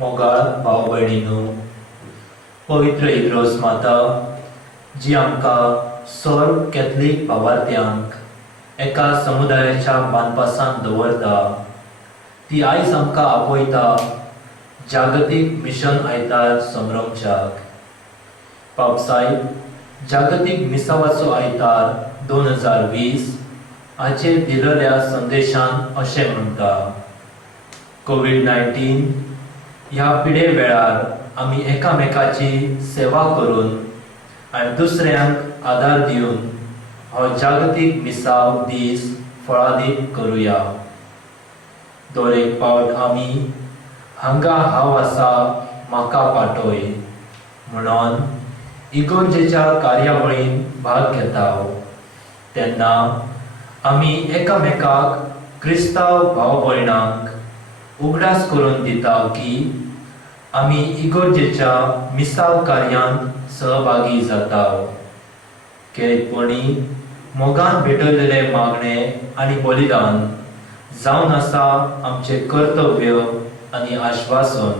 मोगाळ भाव भयणीनो, पवित्र इग्रोस माता जी आमकां सोर कॅथलीक भावार्थ्यांक एका समुदायाच्या बांदपासान दवरता, ती आयज आमकां आपयता जागतीक मिशन आयतार संभ्रमच्याक. पावसायब जागतीक मिसावाचो आयतार 2020 हाचेर दिलेल्या संदेशान अशें म्हणटा: कोविड-19 ह्या पिडे वेळार आमी एकामेकाची सेवा करून आनी दुसऱ्यांक आदार दिवन हो जागतीक मिसाव दीस फळादीक करुया. दर एक पावट आमी हांगा हांव आसा म्हाका पाठय म्हणून इगोर्जेच्या कार्यावळीन भाग घेता. तेन्ना आमी एकामेकाक क्रिस्तांव भाव भयणांक उगडास करून दिता की आमी इगोर्जेच्या मिसाव कार्यांत सहभागी जाता. खेरीतपणी मोगान भेटयलेले मागणे आनी बलिदान जावन आसा आमचे कर्तव्य आनी आश्वासन.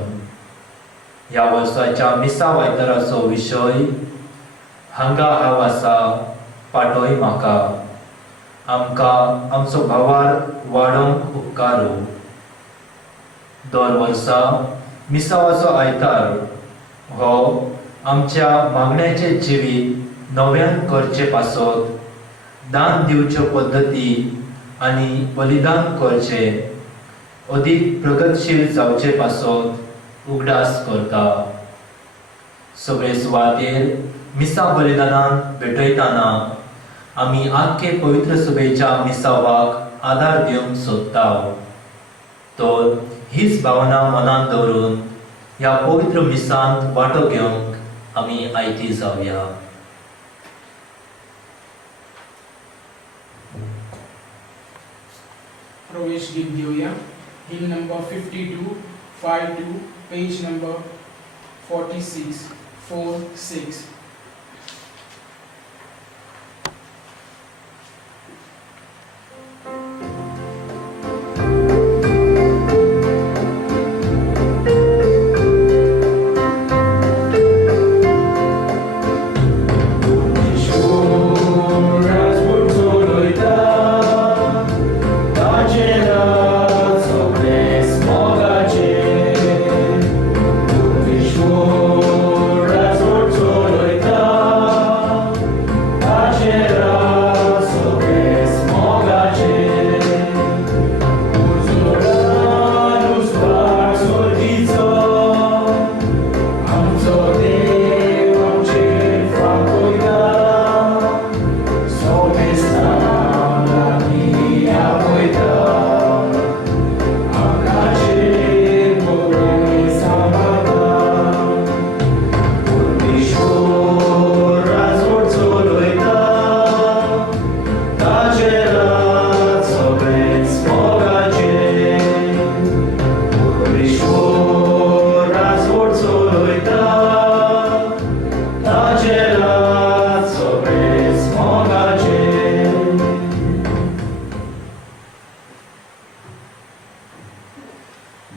ह्या वर्साच्या मिसाव आयताराचो विशय हांगा हांव आसा पाठय म्हाका. आमकां आमचो भावार वाडोवंक उपकारू. दर वर्सा मिसावाचो आयतार हो आमच्या मागण्याचे जिवीत नव्यान करचे पासत, दान दिवच्यो पद्दती आनी बलिदान करचे अदीक प्रगतशील जावचे पासत उगडास करता. सगळे सुवातेर मिसा बलिदानान भेटयताना आमी आख्खे पवित्र सभेच्या मिसावाक आदार दिवंक सोदता. तर हीच भावना मनात दवरून ह्या पवित्र मिसांत वांटो घेवंक आमी आयती जावया. प्रवेश गीत घेऊया. Hill number 5252, page number 4646.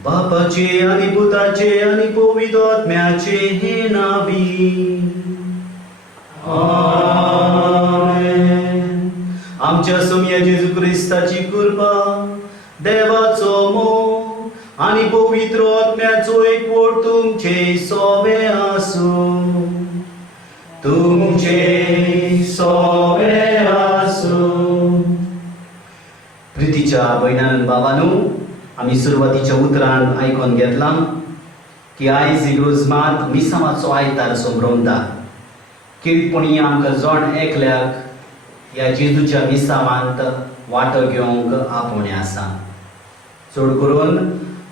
बापाचे आणि पुताचे आणि पवित्र आत्म्याचे हे नावी. आमेन. आमच्या सोम्या जेजू क्रिस्ताची कृपा, देवाचो मोग आणि पवित्र आत्म्याचो एकवट तुमचे सोबे आसूं. तुमचे सोबे आसूं. प्रितीच्या भयणान बाबांनो, आमी सुरवातीच्या उतरान आयकून घेतला की आयज इग्रोजमात मिसावाचो आयतार संभ्रमता. किळपणी आमकां जोड एकल्याक ह्या जेजूच्या मिसावांत वांटो घेवंक आपोवणें आसा. चड करून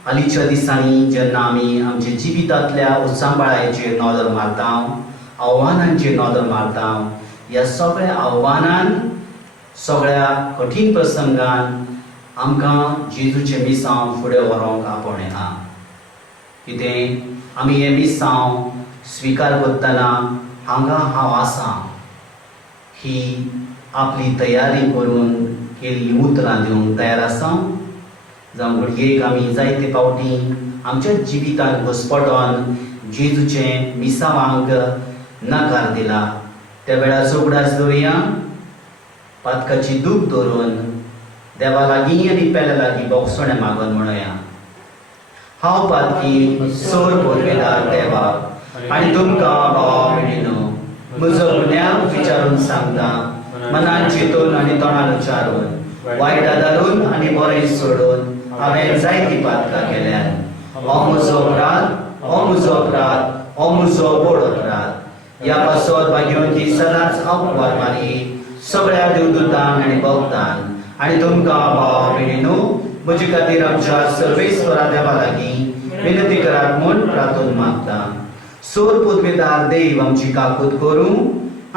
हालींच्या दिसांनी जेन्ना आमी आमच्या जिवितांतल्या उसांबाळायेचेर नदर मारता, आव्हानांचेर नदर मारता, ह्या सगळ्या आव्हानान, सगळ्या कठीण प्रसंगान आमकां जेजूचे मिसांव फुडें व्हरोंक आपोवणें आहा. कितें आमी हे मिसांव स्विकार करतना हांगा हांव आसा ही आपली तयारी करून केल्ली उतरां दिवंक तयार आसा. जावं घडयेक आमी जायते फावटी आमच्या जिवितांत घुस्पटोन जेजूचें मिसावांक नकार दिला. त्या वेळार उगडास दवरया, पातकाची दूख दवरून देवा लागीं आनी पेल्या लागीं बोगसोणें मागोन म्हणया. हांव पातकी सोर बोलवेदार देवा आनी तुमकां भावा भयणीनो, म्हजो गुन्यांव विचारून सांगता, मनान चिंतून आनी तोंडान उच्चारून, वायट आदारून आनी बरें सोडून हांवें जायती पातकां केल्यात. हो म्हजो अपराध, हो म्हजो अपराध, हो म्हजो व्हड अपराध. ह्या पासत भाग्योन ती सदांच अपवाद मारी सगळ्या देवदूतांक आनी भक्तांक आनी तुमकां भावा भयणीनो, म्हजे खातीर आमच्या सर्वेस्वरा देवा लागीं विनंती करात म्हूण प्रार्थून मागता. सोर पदवेदार देव आमची काकूत करूं,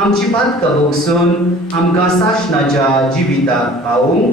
आमची पातकां भोगसून आमकां साशणाच्या जिविताक पावूं.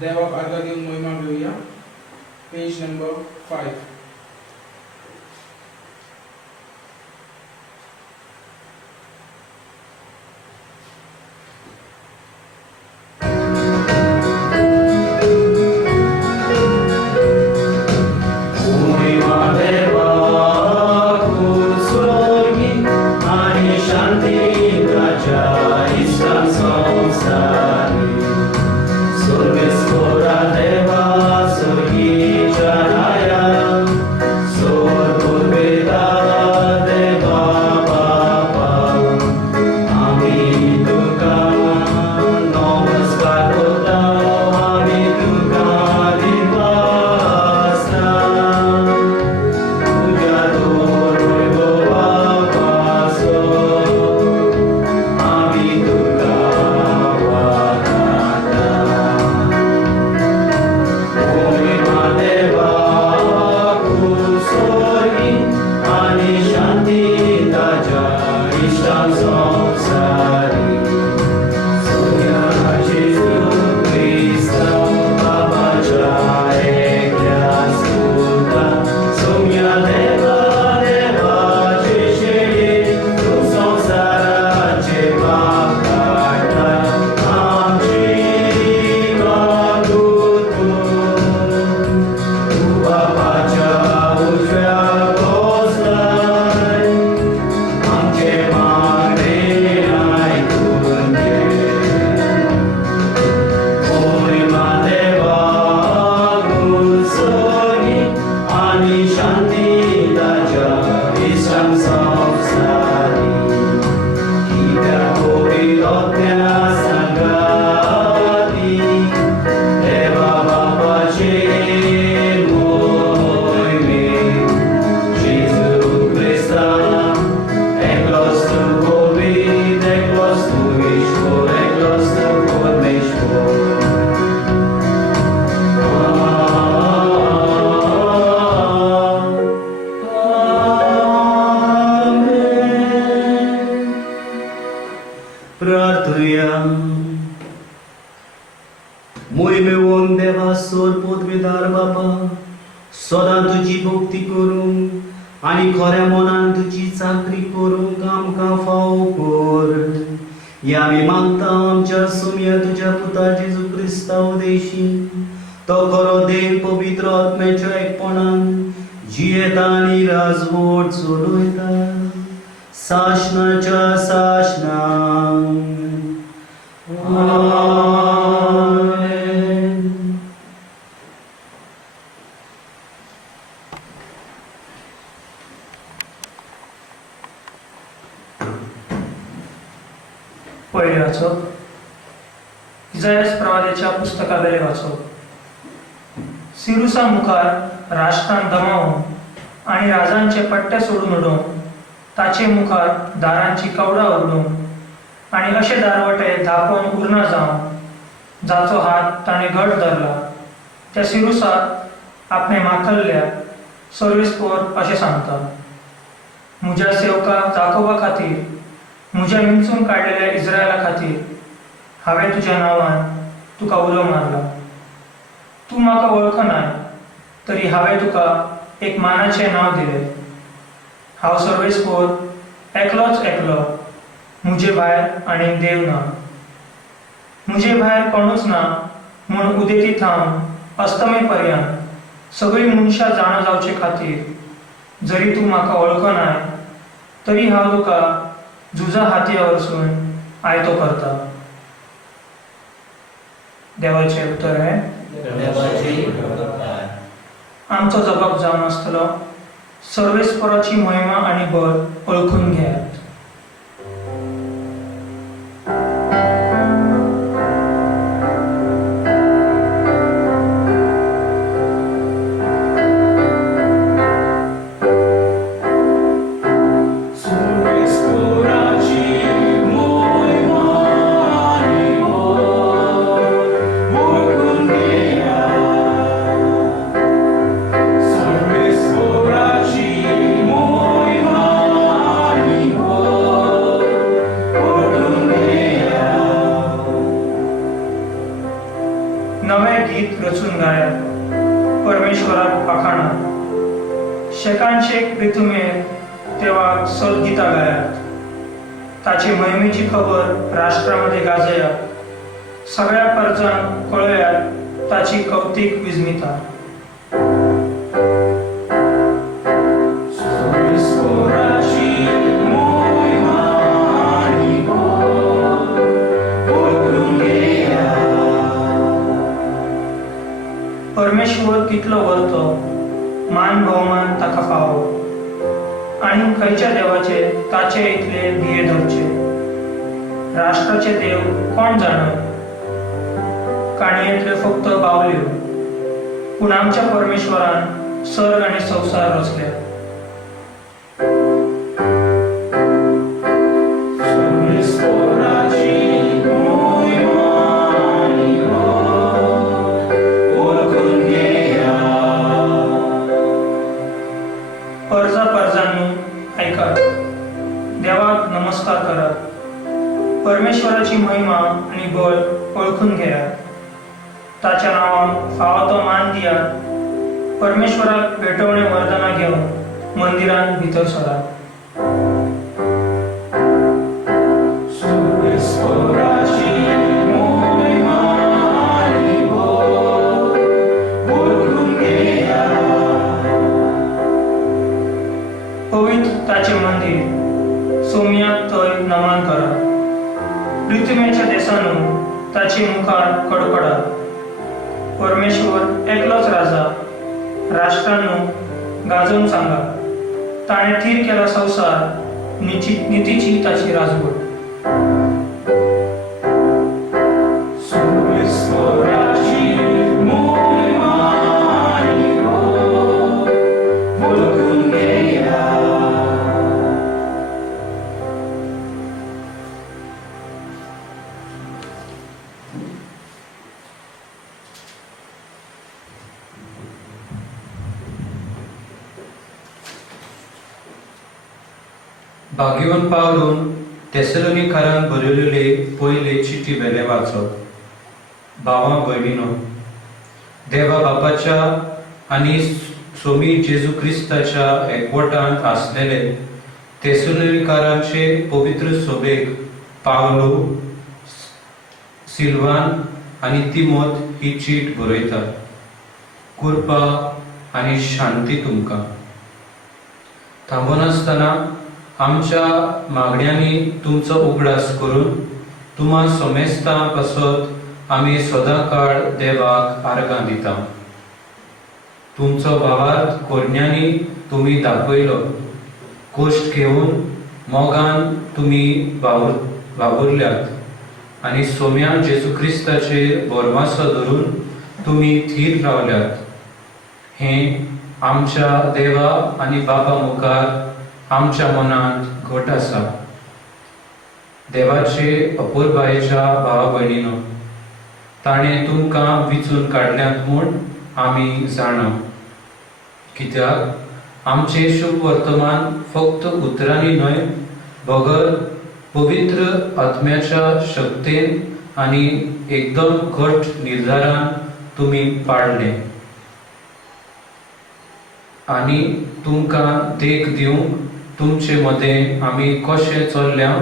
देवाक अर्घ दिवन महिमा घेवया. Page number 5. मोहिमेवून देवा सोर पदवेदार बापा, सदां तुजी भक्ती करूंक आनी खऱ्या मनान तुजी चाकरी करूंक आमकां फाव कर. हे आमी मागता आमच्या सुमया तुज्या पुता जेजू क्रिस्ता उदेशी. तो खरो देव पवित्र आत्म्याच्या एकपणान जियेता आनी राजवट चलयता साशणाच्या साशणां. पळयाचो इसायास प्रवाद्याच्या पुस्तकावेले वाचो. सिरुसा मुखार राष्ट्रान दमावून आणि राजांचे पट्टे सोडून उडोवन ताचे मुखार दारांची कवडां उगडून आणि अशे दारवटे धापोवन उरना जावन जाचो हात ताणें घट धरला त्या सिरुसाक आपणे माखल्ल्या सर्वेस्पोर अशें सांगता. म्हज्या सेवका जाकोबा खातीर, म्हज्या विंचून काडलेल्या इस्रायला खातीर हांवें तुज्या नांवान तुका उलो मारला. तूं म्हाका वळखनाय तरी हांवें तुका एक मानाचें नांव दिलें. हांव सर्वेस्पोर एकलो म्हजे भायर आनीक देव ना. म्हजे भायर कोणूच ना म्हूण उदेती थांब अस्तमे पर्यंत सगळीं मनशां जाणा जावचे खातीर जरी तूं म्हाका वळखनाय तरी हांव तुका झुजा हातया वरसून आयतो करता. देवाचें उतर हें. आमचो जबाब जावन आसतलो सर्वेस्पराची महिमा आनी बळ ओळखून घेयात. रचून गाया परमेश्वराक पाखाणा. शेकांशेक बेतुमेर तेव्हा सदगीता गायात. ताची महिमेची खबर राष्ट्रामध्ये गाजयात. सगळ्या परजांक कळयात ताची कौतिक विस्मिता. परमेश्वर कितलो व्हरतो, मान भोवमान ताका फावो. आणि खंयच्या देवाचे ताचे इतले भिये धरचे. राष्ट्राचे देव कोण जाणय. काणयेंतल्यो फक्त बावल्यो, पूण आमच्या परमेश्वरान सर्ग आनी संवसार रचल्या. देवाक नमस्कार करा. परमेश्वराची महिमा आणि बळ ओळखून घेया. ताच्या नावाक फावो तो मान दिया. परमेश्वराक भेटवणे वरदाना घेवन मंदिरांत भितर सरा. पवित्र ताचे मंदिर सोम्याक थंय नमन करा. पृथ्वीच्या देशांनू ताचे मुखार कडकडा. परमेश्वर एकलोच राजा. राष्ट्रांनू गाजोवन सांगा. ताणें थीर केला संवसार नितीची ताची राजवट. भाग्यवन पावलून तेसलोनिकारांक बरयलेली पयली चिठी वेले वाचप. भावां भयणीनो, देवा बापाच्या आनी स्वामी जेजू क्रिस्ताच्या एकवटांत आसलेले तेसलोनिकारांचे पवित्र सोबेक पावलो, सिल्वान आनी तिमोथ ही चीट बरयता. कृपा आनी शांती तुमकां. थांबून आसतना आमच्या मागण्यांनी तुमचो उगडास करून तुम्हा सोमेस्ता पासत आमी सदां काळ देवाक आर्गां दिता. तुमचो भावार्थ कोरण्यांनी तुमी दाखयलो. कोश्ट घेवन मोगान तुमी वावुरल्यात आनी सोम्या जेजू क्रिस्ताचेर बोरमासो धरून तुमी थीर रावल्यात, हें आमच्या देवा आनी बाबा मुखार आमच्या मनांत घट आसा. देवाचे अपुरबायेच्या भावा भयणीनो, ताणें तुमकां विचून काडल्यात म्हूण आमी जाणा. कित्याक आमचे शुभ वर्तमान फक्त उतरांनी न्हय, बगर पवित्र आत्म्याच्या शक्तीन आनी एकदम घट निर्धारान तुमी पाळले. आनी तुमकां देख दिवंक तुमचे मदें आमी कशें चल्ल्या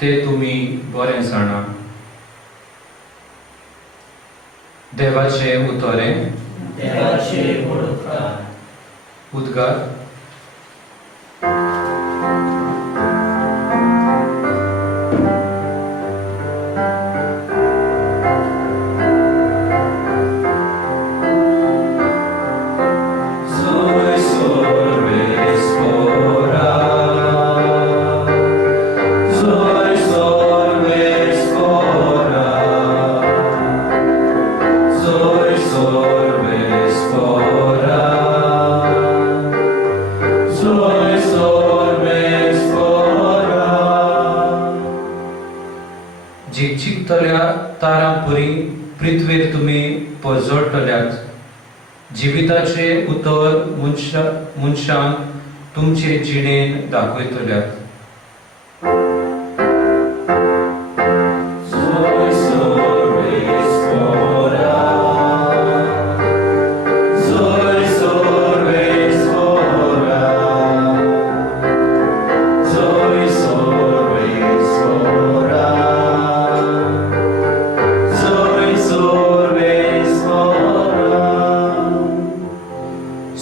ते तुमी बरें जाणा. देवाचें उतोरें. उद्गार. झिकझिकतल्या तारांपरी पृथ्वीर तुमी पजळटल्यात. जिविताचे उतर मनशांक तुमचे जिणेन दाखयतल्यात.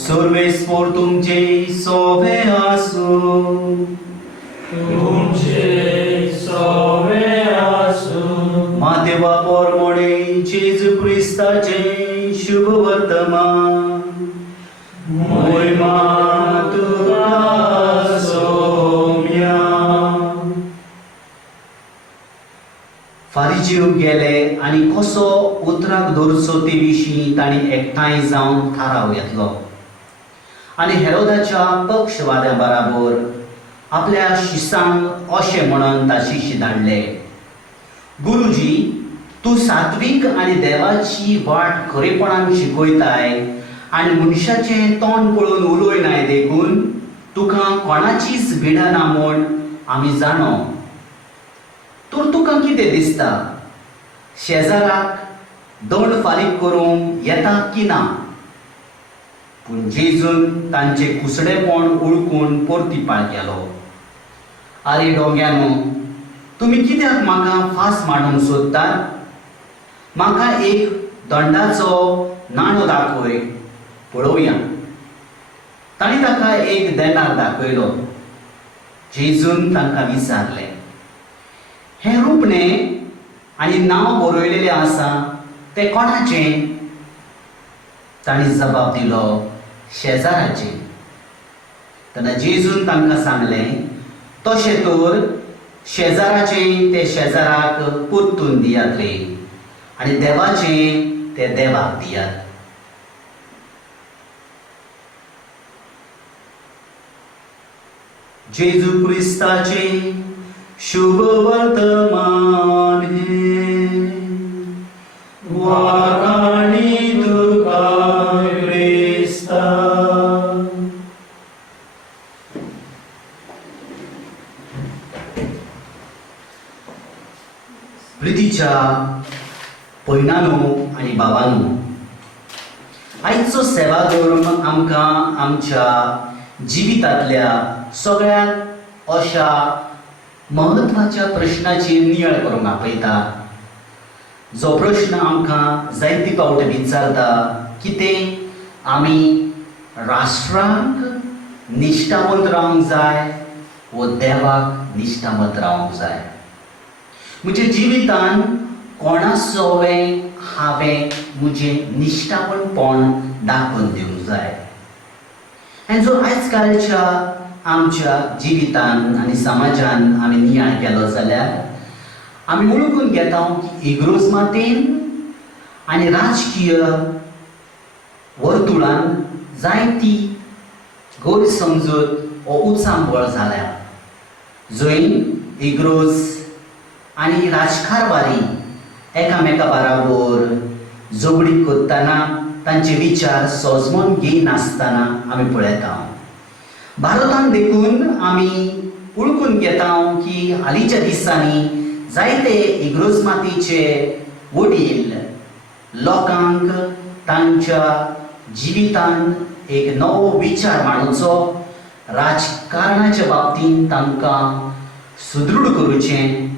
Sorvesfor तुमचे सोवे आसू. मातेवा पोरमोडे जेजू क्रिस्ताचे शुभ वर्तमान. महिमा तुका सोम्या. फारिजीव गेले आनी कसो उतराक दवरचो ते विशीं तांणी एकठांय जावन थाराव घेतलो. आनी हेरोदाच्या पक्षवाद्या बराबर आपल्या शिसांक अशें म्हणून ताचेशी धाडले, गुरुजी, तूं सात्वीक आनी देवाची वाट खरेपणान शिकयताय आनी मनशाचें तोंड पळोवन उलयनाय देखून तुका कोणाचीच भिडा ना म्हूण आमी जाणो. तर तुका कितें दिसता, शेजाराक दंड फारीक करूंक येता की ना? पूण जेजून तांचे कुसडेपण उळकून परतीपाळ केलो. आरे डोंग्यानो, तुमी कित्याक म्हाका फास मारूंक सोदतात? म्हाका एक दंडाचो नाणो दाखय, पळोवया. तांणी ताका एक देनार दाखयलो. जेजून तांकां विचारलें, हें रुपणें आनी नांव बरयलेलें आसा तें कोणाचें? तांणी जबाब दिलो, शेजाराचें. तेन्ना जेजून तांकां सांगलें, तशें तर शेजाराचें ते शेजाराक परतून दियात रे, आनी देवाचें ते देवाक दियात. जेजू क्रिस्ताचे शुभ वर्तमान हे. वाकाणी तुका क्रिस्ता. प्रितीच्या पैनानो आनी बाबांनो, आयचो सेवा धर्म आमकां आमच्या जिवितांतल्या सगळ्यात अशा महत्वाच्या प्रश्नाचेर नियाळ करूंक आपयता, जो प्रश्न आमकां जायते फावट विचारता की तें आमी राष्ट्रांक निश्ठावंत रावंक जाय वो देवाक निश्ठावंत रावंक जाय. म्हज्या जिवितान कोणासोवें हांवें म्हजें निश्ठावणपण दाखोवन दिवंक जाय. आनी जो आयज कालच्या आमच्या जिवितान आनी समाजान आमी नियाळ केलो जाल्यार आमी वळखून घेता की इग्रोज मातेन आनी राजकीय वर्तुळान जायती गैरसमजूत हो उचांबळ जाल्या, जंय इग्रोज आनी राजकारवारी एकामेका बराबर जोगडी करतना तांचे विचार सोजमोन घेयनासतना आमी पळयता. भारतांत देखून आमी वळखून घेता की हालींच्या दिसांनी जायते इग्रोज मातीचे वडील लोकांक तांच्या जिवितांत एक नवो विचार मांडूचो, राजकारणाच्या बाबतींत तांकां सुदृढ करूचें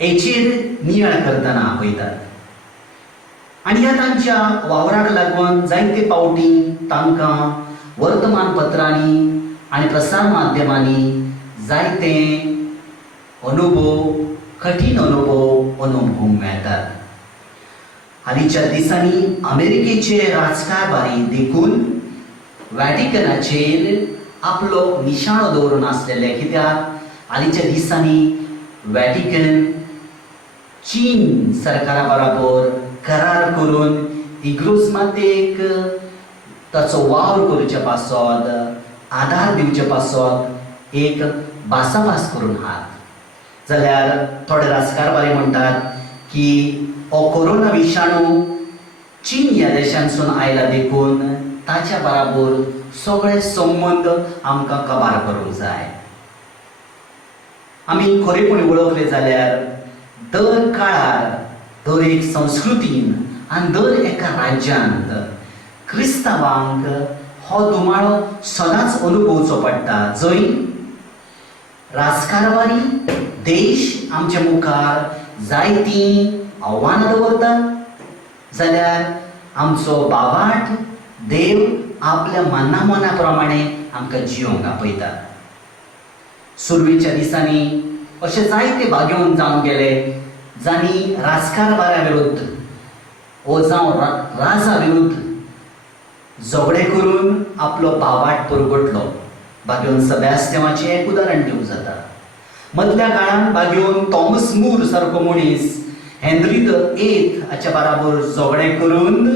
हेचेर नियाळ करतना आपयतात. आनी ह्या तांच्या वावराक लागून जायते पावटी तांकां वर्तमानपत्रांनी आनी प्रसार माध्यमांनी जायते अनुभव, कठीण अनुभव मेळटात. हालींच्या दिसांनी अमेरिकेचे राजकारभारी देखून व्हॅटिकनाचेर आपलो निशाणो दवरून आसलेले, कित्याक हालींच्या दिसांनी व्हॅटिकन चीन सरकारा बरोबर करार करून इग्रोज मातेक ताचो वावर करचे पासत, आधार दिवचे पासत एक भासाभास करून आहात. जाल्यार थोडे राजकारभारी म्हणटात की हो कोरोना विशाणू चीन ह्या देशांसून आयला देखून ताच्या बराबर सगळे संबंध आमकां काबार करूंक जाय. आमी खरेपणी वळखले जाल्यार दर काळार, दर एक संस्कृतीन आनी दर एका राज्यांत क्रिस्तांवांक हो दुमाळो सदांच अनुभवचो पडटा, जंय राजकारवारी देश आमच्या मुखार जायतीं आव्हानां दवरतात, जाल्यार आमचो बाबाट देव आपल्या मना प्रमाणे आमकां जियोंक आपयता. सुरवेच्या दिसांनी अशे जायते भाग्योन जावन गेले जांणी राजकारभारा विरुद्ध वो जावं राजा विरुद्ध झगडे करून आपलो बाबाट परगटलो. भाग्योन सेबास्टियानाचें एक उदाहरण दिवंक जाता. मदल्या काळान भाग्योन थॉमस मूर सारको मनीस हेनरी VIII हाच्या बराबर झगडे करून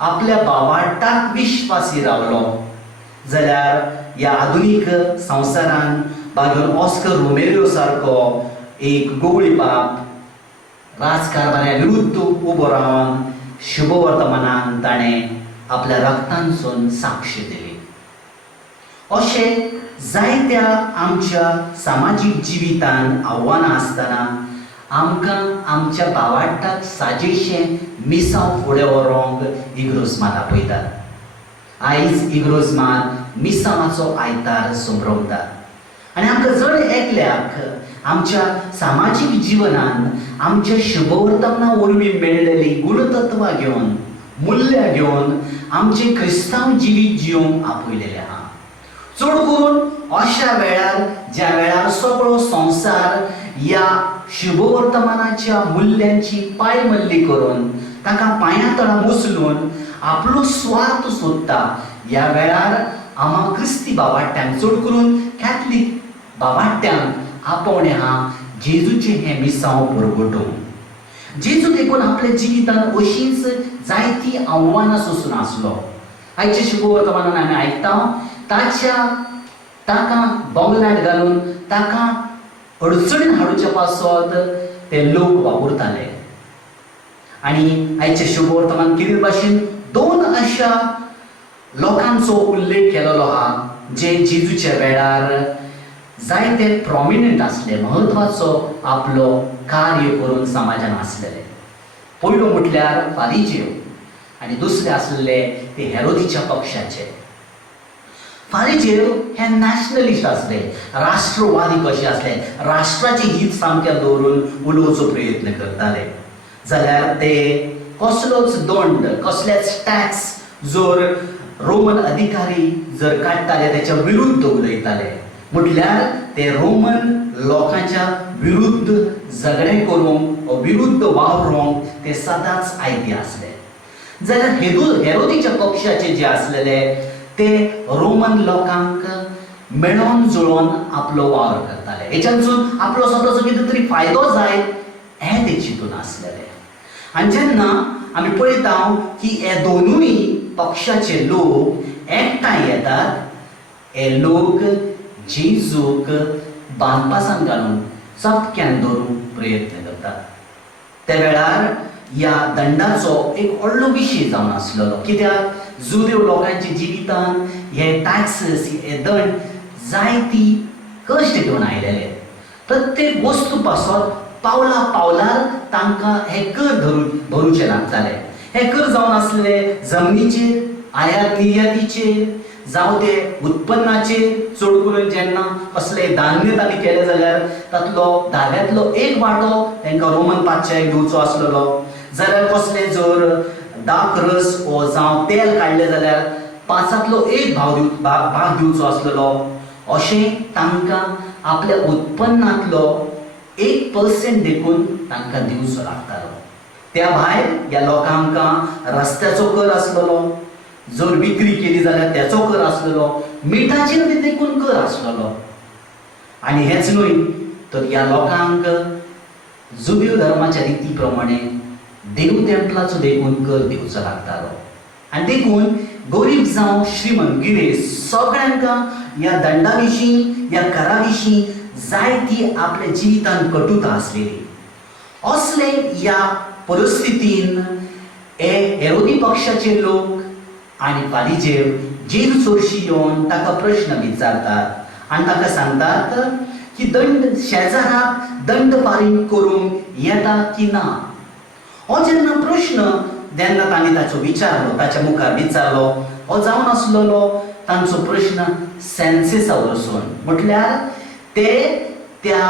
आपल्या बाबाटाक विश्वासी रावलो. जाल्यार ह्या आधुनीक संवसारान भाग्योन ऑस्कर रोमेरो सारको एक गवळी बाप राजकारभाऱ्या विरुद्ध उबो रावन शुभ वर्तमानान ताणें आपल्या रक्तांसून साक्ष दिली. अशे जायत्या आमच्या सामाजीक जिवितान आव्हानां आसतना आमकां आमच्या बाबाटाक साजेशें मिसांव फुडें व्हरोंक इग्रोज मात आपयतात. आयज इग्रोज मात मिसांवाचो आयतार संभ्रमता आनी आमकां जर एकल्याक आमच्या सामाजीक जिवनान आमच्या शुभ वर्तमाना वरवीं मेळिल्ली गुणतत्वां घेवन, मुल्यां घेवन आमचें क्रिस्तांव जिवीत जियोंक आपयलेलें आहा. चड करून अशा वेळार ज्या वेळार सगळो संवसार ह्या शुभ वर्तमानाच्या मुल्यांची पायमल्ली करून ताका पांयां तळा मुसलून आपलो स्वार्थ सोदता, ह्या वेळार आम्हा क्रिस्ती बाबाट्यांक, चड करून कॅथलीक बाबाट्यांक आपोवणें आहा जेजूचें हें मिसांव परगटोवंक. जेजू देखून आपल्या जिवितान अशींच जायतीं आव्हानां सोंसून आसलो. आयच्या शुभ वर्तमानान आमी आयकता ताका बोंगलांत घालून ताका अडचणीन हाडूच्या पासत ते लोक वावुरताले. आनी आयच्या शुभ वर्तमान कितें भाशेन दोन अशा लोकांचो उल्लेख केलेलो आहा जे जेजूच्या वेळार जायते प्रॉमिनंट आसले, म्हत्वाचो आपलो कार्य करून समाजान आसलेले. पयलो म्हटल्यार फारिजेव आनी दुसरे आसले ते हेरोदीच्या पक्षाचे. फारिजेव हे नॅशनलिस्ट आसले, राष्ट्रवादी कशे आसले, राष्ट्राचे हित सामके दवरून उलोवचो प्रयत्न करताले. जाल्यार ते कसलोच दंड, कसलेच टॅक्स जर रोमन अधिकारी जर काडटाले तेच्या विरुद्ध उलयताले. म्हटल्यार ते रोमन लोकांच्या विरुद्ध झगडे करूंक, विरुद्ध वावरूंक ते सदांच आयती आसले. जाल्यार हेरोदीच्या पक्षाचे जे आसलेले ते रोमन लोकांक मेळोन जुळोन आपलो वावर करताले. आसताले, हेच्यानसून आपलो स्वताचो कितें तरी फायदो जाय हें ते चिंतून आसलेले. आनी जेन्ना आमी पळयता की हे दोनूय पक्षाचे लोक एकठांय येतात, हे लोक जेजूक बांदपासान घालून चपक्यान धरूंक प्रयत्न करतात. त्या वेळार ह्या दंडाचो एक व्हडलो विशय जावन आसलेलो, कित्याक जुदेव लोकांच्या जिवितान हे टॅक्सीस, हे दंड जायती कश्ट घेवन आयलेले. प्रत्येक वस्तू पासत पावला पावलार तांकां हे कर भरूचे लागताले. हे कर जावन आसले जमनीचेर, आयात निर्यातीचेर, जावं ते उत्पन्नाचेर. चड करून जेन्ना कसलें धान्य तांणी केलें जाल्यार तातूंतलो 10व्यांतलो एक वांटो तांकां रोमन पादशाह्याक दिवचो आसलेलो. जाल्यार कसलें जर दाख रस वा जावं तेल काडलें जाल्यार 5ांतलो एक भाग दिवचो आसलेलो. अशें तांकां आपल्या उत्पन्नांतलो 1% देखून तांकां दिवचो लागतालो. त्या भायर ह्या लोकांकां रस्त्याचो कर आसलेलो, जर विक्री केली जाल्यार त्याचो कर आसलेलो, मिठाचेर बी देखून कर आसलेलो. आनी हेच न्हय तर ह्या लोकांक जुदेव धर्माच्या रिती प्रमाणे देव टेंपलाचो देखून कर दिवचो लागतालो. आनी देखून गरीब जावं श्रीमंत गिरेस्त सगळ्यांका ह्या दंडा विशीं, ह्या करा विशीं जायती आपल्या जिवितान कटुता आसलेली. असले ह्या परिस्थितीन हेरोदी पक्षाचे लोक आनी फारिजेव जेजू चोरशी येवन ताका प्रश्न विचारतात आनी ताका सांगतात की दंड शेजाराक दंड फारीक करूंक येता की ना. हो जेन्ना प्रश्न जेन्ना तांणी ताचो विचारलो, ताच्या मुखार विचारलो, हो जावन आसलेलो तांचो प्रश्न सेन्ससावर वचून. म्हटल्यार ते त्या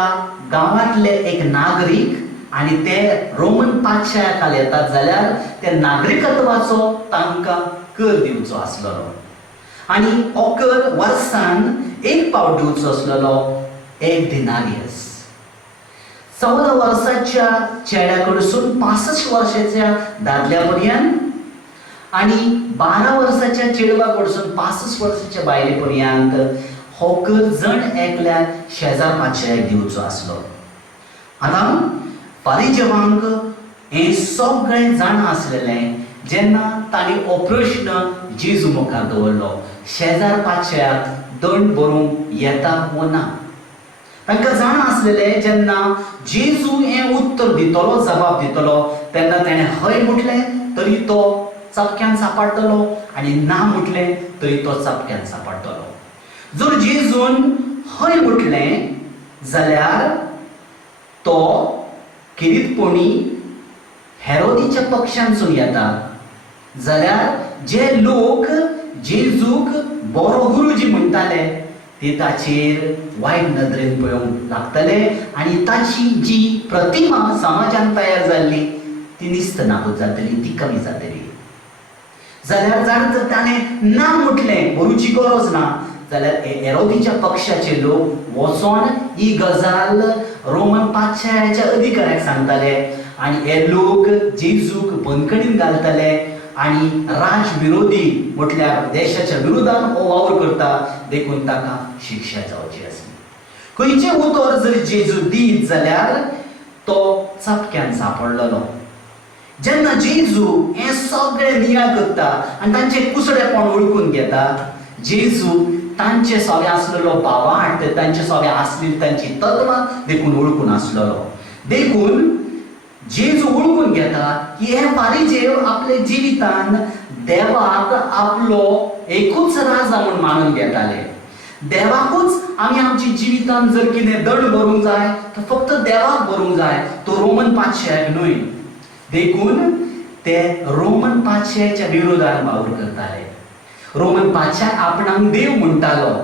गांवांतले एक नागरीक आनी ते रोमन पादशाह्या खाला येतात जाल्यार त्या नागरिकत्वाचो तांकां कर दिवचो आसलेलो. आनी हो कर वर्सान एक पावट दिवचो आसलेलो, 1 दिनारियस. 14 वर्साच्या चेड्या कडसून 65 वर्साच्या दादल्या पर्यंत आनी 12 वर्साच्या चेडवा कडसून 65 वर्साच्या बायले पर्यंत हो कर जण एकल्याक शेजार पादशाह्याक दिवचो आसलो. आतां फारिजेवांक हें सगळें जाण आसलेलें जेन्ना तांणी हो प्रश्न जेजू मुखार दवरलो, शेजार पादशाह्याक दंड भरूंक येता वो ना. तांकां जाण आसलेलें जेन्ना जेजू हें उत्तर दितलो, जबाब दितलो, तेन्ना ताणें हय म्हटलें तरी तो चपक्यान सांपडटलो आनी ना म्हटलें तरी तो चपक्यान सांपडटलो. जर जेजून हय म्हटलें जाल्यार तो किरीतपणी हेरोदीच्या पक्षांसून येता. जाल्यार जे लोक जेजूक बरो गुरुजी म्हणटाले ते ताचेर वायट नदरेन पळोवंक लागतले आनी ताची जी प्रतिमा समाजान तयार जाल्ली ती निस्त नाबूद जातली, ती कमी जातली. जाल्यार जर ताणें ना म्हटलें, बरोवची गरज ना, जाल्यार हेरोदीच्या पक्षाचे लोक वचोन ही गजाल रोमन पादशाह्याच्या अधिकाऱ्याक सांगताले आनी हे लोक जेजूक बंदखणीन घालताले आनी राजविरोधी म्हटल्यार देशाच्या विरोधान हो वावर करता देखून ताका शिक्षा जावची आसली. खंयचें उतर जर जेजू दीत जाल्यार तो चपक्यान सांपडलेलो. जेन्ना जेजू हें सगळें नियाळ करता आनी तांचें कुसडेपण वळखून घेता, जेजू तांचे सोबे आसलेलो भावार्थ, तांचे सोबे आसलेली तांची तत्वां देखून वळखून आसलेलो. देखून जेजू वळखून घेता की हे फारिजेव आपल्या जिवितान देवाक आपलो एकूच राजा म्हूण मानून घेताले. देवाकूच आमी आमच्या जिवितान जर कितें दंड भरूंक जाय तर फक्त देवाक भरूंक जाय, तो रोमन पादशाह्याक न्हय. देखून ते रोमन पादशाह्याच्या विरोधान वावर करताले. रोमन पादशाह आपणाक देव म्हणटालो.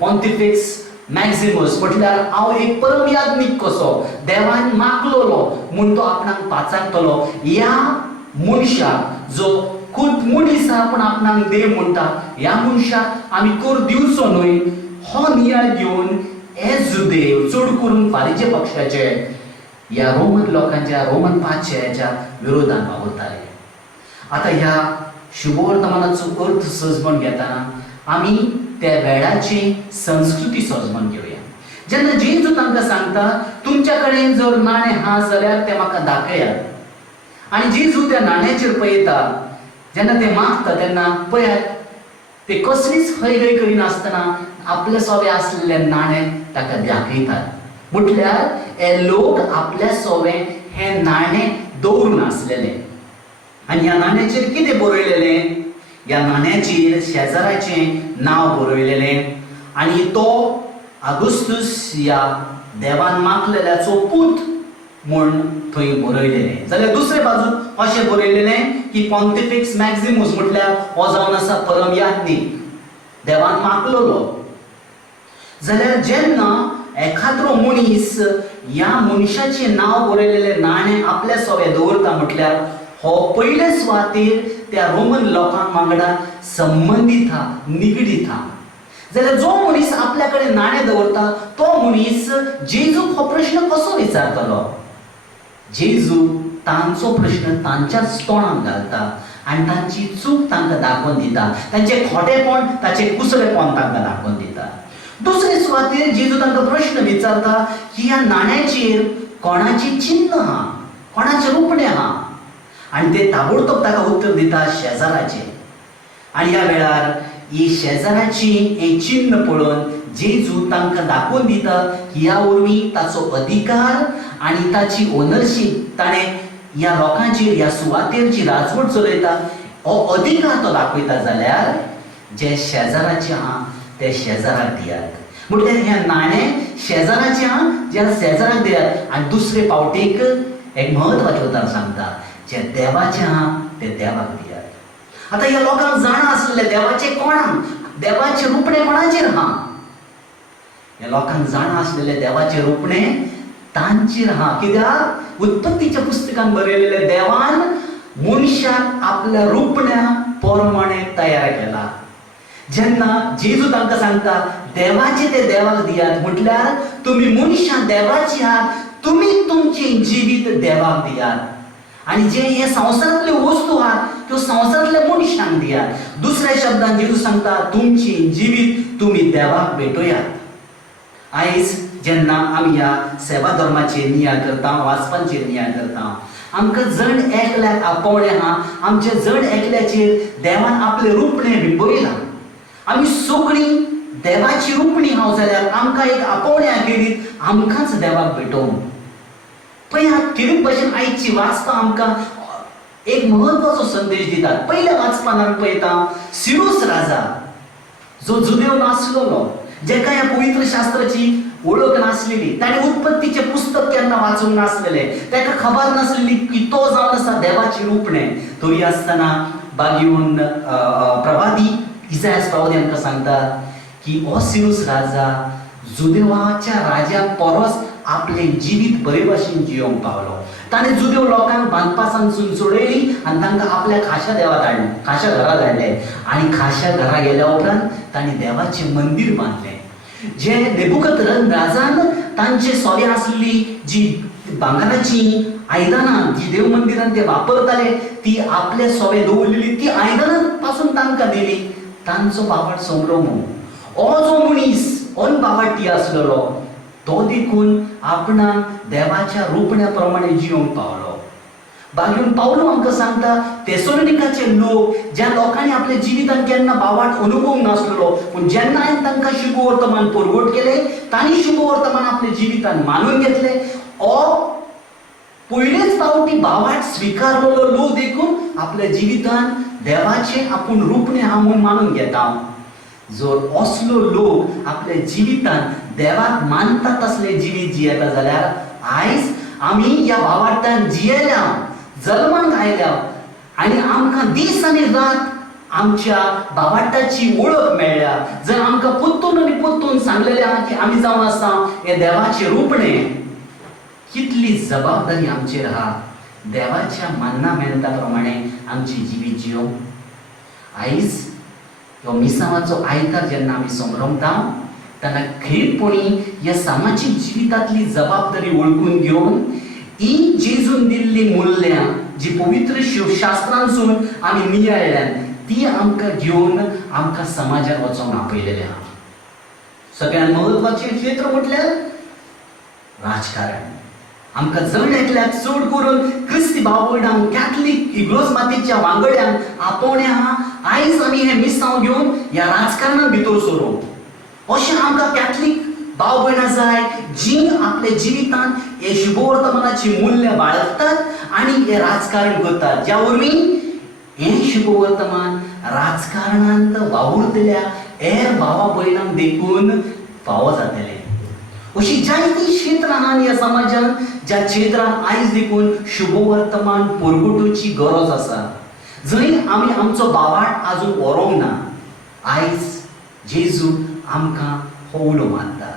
पॉन्टिफिक्स मॅक्झिमस म्हटल्यार हांव एक परम याज्ञीक कसो देवान मागलोलो म्हूण तो आपणाक पाचारतलो. ह्या मनशाक जो खूब मनीस आपूण आपणाक देव म्हणटा, ह्या मनशाक आमी कर दिवचो न्हय, हो नियाळ घेवन हे जुदेव चड करून फारिजे पक्षाचे ह्या रोमन लोकांच्या, रोमन पादशाह्याच्या विरोधान वावरताले. आतां ह्या शुभवर्तमानाचो अर्थ समजून घेतना आमी त्या वेळाची संस्कृती समजून घेवया. जेन्ना जेजू तांकां सांगता तुमच्या कडेन जर नाणें हा जाल्यार ते म्हाका दाखयात आनी जेजू त्या नाण्याचेर पळयता जेन्ना ते मागता तेन्ना पळयात ते कसलीच हय करिनासतना आपले सोबे आसलेले नाणें ताका दाखयतात म्हटल्यार हे लोक आपल्या सोबे हे नाणें दवरून आसलेले आनी ह्या नाण्याचेर कितें बरयलेलें ह्या नाण्याचेर शेजाराचें नांव बरयलेलें आनी तो आगुस्तुस ह्या देवान मागलेल्याचो पूत म्हूण थंय बरयलेलें जाल्यार दुसरे बाजून अशें बरयलेलें की पॉन्टिफिक्स मॅक्झिमस म्हटल्यार हो जावन आसा परम याज्ञीक देवान मागलेलो जाल्यार जेन्ना एखादो मनीस ह्या मनशाचें नांव बरयलेलें नाणें आपल्या सोबे दवरता म्हटल्यार हो पयले सुवातेर त्या रोमन लोकां वांगडा संबंदीत हा निगडीत हा जाल्यार जो मनीस आपल्या कडेन नाणें दवरता तो मनीस जेजूक हो प्रश्न कसो विचारतलो जेजू तांचो प्रश्न तांच्याच तोंडांत घालता आनी तांची चूक तांकां दाखोवन दिता तांचें खोटेपण ताचें कुसळेपण तांकां दाखोवन दिता दुसरे सुवातेर जेजू तांकां प्रश्न विचारता की ह्या नाण्याचेर कोणाची चिन्ह हा कोणाचें रुपणें हा आनी ते ताबडतोब ताका उत्तर दिता शेजाराचें आनी ह्या वेळार ही शेजाराची हें चिन्ह पळोवन जेजू तांकां दाखोवन दिता की ह्या वरवीं ताचो अधिकार आनी ताची ओनरशीप ताणें ह्या लोकांचेर ह्या सुवातेर जी राजवट चलयता हो अधिकार तो दाखयता जाल्यार जे शेजाराचे आहा ते शेजाराक दियात म्हटल्यार हें नाणें शेजाराचें आहा ज्या शेजाराक दियात आनी दुसरे फावटीक एक म्हत्वाचें उतर सांगता जे देवाचें आहा ते देवाक दियात आतां ह्या लोकांक जाणा आसलेलें देवाचें कोणाक देवाचें रुपणें कोणाचेर आहा ह्या लोकांक जाणा आसलेलें देवाचें रुपणें तांचेर आहा कित्याक उत्पत्तीच्या पुस्तकान बरयलेलें देवान मनशाक आपल्या रुपण्या प्रमाणे तयार केला जेन्ना जेजू तांकां सांगता देवाचें ते देवाक दियात म्हटल्यार तुमी मनशां देवाची आहात तुमी तुमचें जिवीत देवाक दियात आनी जे हे संवसारांतल्यो वस्तू आहात त्यो संवसारांतल्या मनशांक दियात दुसऱ्या शब्दान जेजू सांगता तुमची जिवीत तुमी देवाक भेटोयात आयज जेन्ना आमी ह्या सेवा धर्माचेर नियाळ करता वाचपांचेर नियाळ करता आमकां जण एकल्याक आपोवणें आहा आमचे जण एकल्याचेर देवान आपलें रुपणें बिंबयलां आमी सगळीं देवाची रुपणीं हांव जाल्यार आमकां एक आपोवणें आखेरीत आमकांच देवाक भेटोवंक पळय ह्या थिरीक भाशेन आयची वाचपां आमकां एक म्हत्वाचो संदेश दितात पयल्या वाचपान आमी पळयता सिरूस राजा जो जुदेव नासलेलो जेका ह्या पवित्र शास्त्राची ओळख नासलेली ताणें उत्पत्तीचें पुस्तक केन्ना वाचूंक नासलेलें ताका खबर नासलेली की तो जावन आसा देवाचें रुपणें तरी आसतना बागेवन प्रवादी इसायास प्रवादी आमकां सांगता की हो सिरूस राजा जुदेवाच्या राजा परस आपलें जिवीत बरे भाशेन जियोंक पावलो ताणें जुदेव लोकांक बांदपासानसून सोडयली आनी तांकां आपल्या खाशा देवात हाडलें खाशा घरा धाडलें आनी खाशा घरा गेल्या उपरांत ताणें देवाचें मंदीर बांदलें जे नेबुकद्रेजर राजान तांचे सोबे आसलेली जी भांगराची आयदनां जी देव मंदिरांत ते वापरताले ती आपले सोबे दवरलेली ती आयदनां पासून तांकां दिली तांचो बापाट संभ्रम हो जो मनीस अनबावटी आसलेलो तो देखून आपणाक देवाच्या रुपण्या प्रमाणे जियोंक पावलो बागेवन पावलो आमकां सांगता थेसलोनिकाचे लोक ज्या लोकांनी आपल्या जिवितांत केन्ना बावाट अनुभव नासलेलो पूण जेन्ना हांवें तांकां शुभ वर्तमान परगट केलें तांणी शुभ वर्तमान आपल्या जिवितांत मानून घेतलें हो पयलेच फावटी बावाट स्विकारलेलो लोक देखून आपल्या जिवितांत देवाचें आपूण रुपणें हांव म्हूण मानून घेता जर असलो लोक आपल्या जिवितांत देवाक मानता तसलें जिवीत जियेता जाल्यार आयज आमी ह्या भावार्थान जियेल्या जल्माक आयल्या आनी आमकां दीस आनी रात आमच्या भावार्थाची वळख मेळ्ळ्या जर आमकां पोत्तून आनी पोत्तून सांगलेलें आहा की आमी जावन आसा हे देवाचें रुपणें कितली जबाबदारी आमचेर आहा देवाच्या मान्ना मेहनता प्रमाणे आमची जिवीत जियोवंक आयज ह्यो मिसावाचो आयतार जेन्ना आमी संभ्रमता तेन्ना खरीपपणी ह्या सामाजीक जिवितांतली जबाबदारी वळखून घेवन ही जेजून दिल्ली मुल्यां जी पवित्र शिवशास्त्रांसून आमी नियाळ्ळ्यान ती आमकां घेवन आमकां समाजान वचोंक आपयलेलें आहा सगळ्यात महत्वाचे क्षेत्र म्हटल्यार राजकारण. आमकां जण एकल्याक चड करून क्रिस्ती भाव भयणांक कॅथलीक इग्रोज मातीच्या वांगड्यांक आपोवण्या आयज आमी हे मिसांव घेवन ह्या राजकारणान भितर सरूं. अशें आमकां कॅथलीक भाव भयणां जाय जी आपल्या जिवितान हे शुभवर्तमानाची मूल्य बाळगतात आनी हे राजकारण करतात, ज्या वरवीं हे शुभवर्तमान राजकारणांत वावुरतल्या हेर भावा भयणांक देखून फावो जातलें. अशी जायतीं क्षेत्रां आहात ह्या समाजान ज्या क्षेत्रांत आयज देखून शुभवर्तमान परगटूची गरज आसा, जंय आमी आमचो बावाट आजून व्हरोंक ना. आयज जेजू आमकां हो उलो मारता,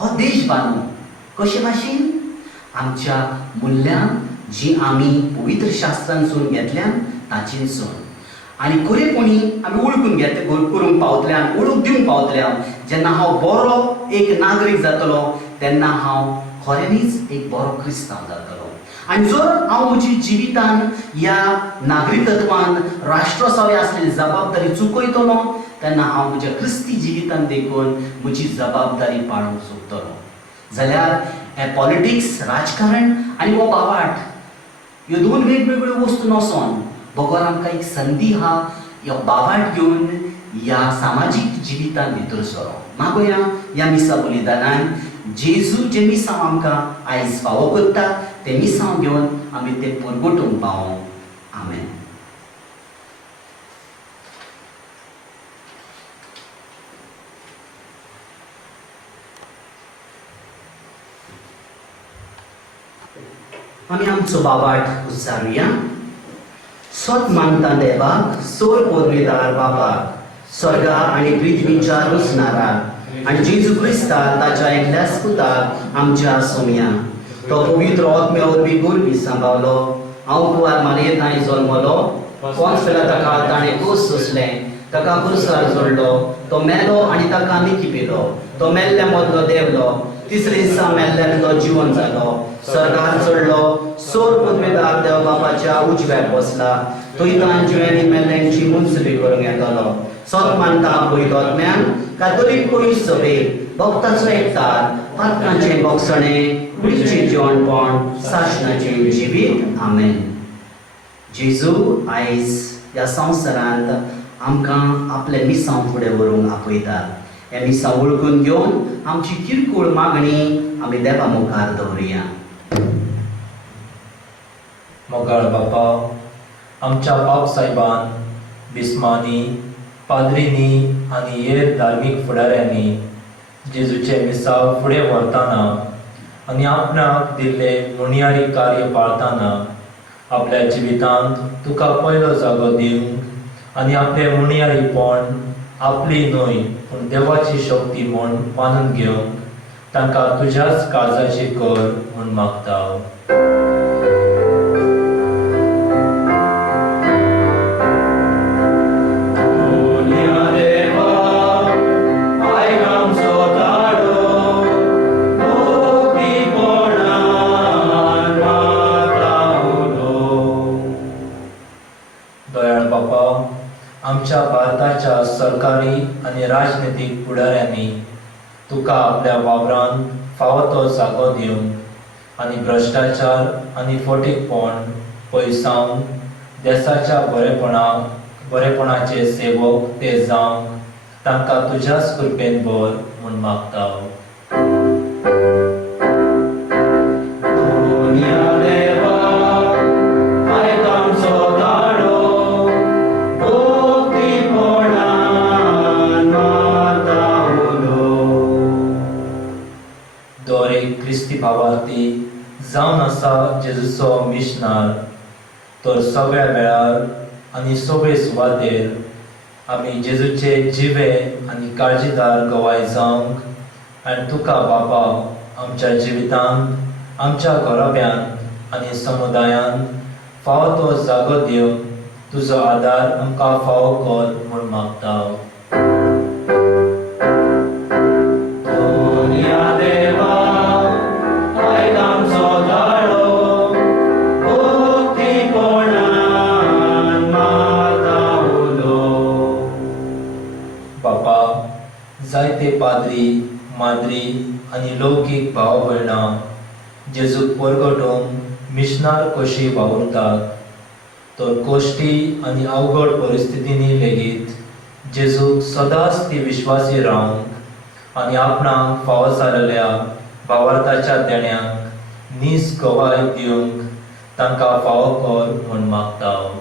हो देश बांदूं कशे भाशेन आमच्या मूल्यांक जी आमी पवित्र शास्त्रांसून घेतल्यान ताचेरसून आनी खरेपणी आमी वळखून करूंक पावतल्यान, वळख दिवंक पावतल्यान. जेन्ना हांव बरो एक नागरीक जातलो तेन्ना हांव खऱ्यांनीच एक बरो क्रिस्तांव जातलो. आनी जर हांव म्हज्या जिवितान ह्या नागरिकत्वान राष्ट्रसेवे आसलेली जबाबदारी चुकयतलो तेन्ना हांव म्हज्या क्रिस्ती जिवितान देखून म्हजी जबाबदारी पाळूंक सोदतलो. जाल्यार हे पॉलिटिक्स, राजकारण आनी हो बावाट ह्यो दोन वेगवेगळ्यो वस्तू नसून भगवान आमकां एक संदी हा ह्यो बावाट घेवन ह्या सामाजीक जिवितान भितर सरो. मागोया ह्या मिसा बलिदानान जेजू जे मिसांव आमकां आयज फावो करता ते मिसांव घेवन आमी ते परगटूंक पावूं. आमेन. आमी आमचो बावाट उच्चारुया. सत मानता देवाक, सोर पोरवेदार बाबाक, स्वर्गा आनी पृथ्वीच्या रचणारा आनी जेजू क्रिस्ताक ताच्या एकल्याच पुताक आमच्या सोम्या. तो पवित्र आत्म्या वरवीं गोरबी सांबावलो. हांव कुवार मारयेंत हांवें जल्मलो. पोंच वेळा ताका ताणें कोस सोंसलें, ताका कुरसार जोडलो. तो मेलो आनी ताका मिकी पेलो. तो मेल्ल्या मदलो देवलो. तिसरे दिसा मेल्ल्यान तो जिवन जालो. स्वर्गार चडलो. सोर पदवेदार देव बापाच्या उजव्यार बसला. थंय ताण जिवेंनी मेल्ल्यांची मुंचली करूंक येतलो. सत मानता पयलो आत्म्यान, कातोलीक पयस सभे, भक्ताचो एकठार, पातकांचें भोगसणें, कुडीचें जेवणपण, सासणाचें जिवीत. आमेन. जेजू आयज ह्या संवसारांत आमकां आपले मिसांव फुडें व्हरूंक आपयता. हे मिसांव वळखून घेवन आमची किरकोळ मागणी आमी देवा मुखार दवरुया. मोगाळ बापा, आमच्या बाप साहेबान, बिस्मांनी, पाद्रींनी आनी हेर धार्मीक फुडाऱ्यांनी जेजूचे मिसाव फुडें व्हरतना आनी आपणाक दिल्ले मुणयारी कार्य पाळतना आपल्या जिवितांत तुका पयलो जागो दिवंक आनी आपले मुणयारीपण आपली न्हय पूण देवाची शक्ती म्हूण मानून घेवंक तांकां तुज्याच काळजाची कर म्हूण मागता. आमच्या भारताच्या सरकारी आनी राजनितीक फुडाऱ्यांनी तुका आपल्या वावरांत फावो तो जागो दिवंक आनी भ्रश्टाचार आनी फटीकपण पयसावंक देशाच्या बरेपणाचे सेवक ते जावंक तांकां तुज्याच कृपेन भर म्हूण मागता. भावार्थी जावन आसा जेजूचो मिशनार, तर सगळ्या वेळार आनी सगळे सुवातेर आमी जेजूचे जिवे आनी काळजीदार गवाय जावंक आनी तुका बाबा आमच्या जिवितांत, आमच्या घराब्यांत आनी समुदायांत फावो तो जागो दिवंक तुजो आदार आमकां फावो कर म्हूण मागता. जायते पाद्री माद्री आनी लौकीक भाव भयणां जेजूक परगटोवन मिशनार कशी वावुरतात तर कोश्टी आनी अवघड परिस्थितींनी लेगीत जेजूक सदांच ती विश्वासी रावंक आनी आपणाक फावो जाल्ल्या भावार्थाच्या देण्यांक नीस गवाय दिवंक तांकां फावो कर म्हूण मागता हांव.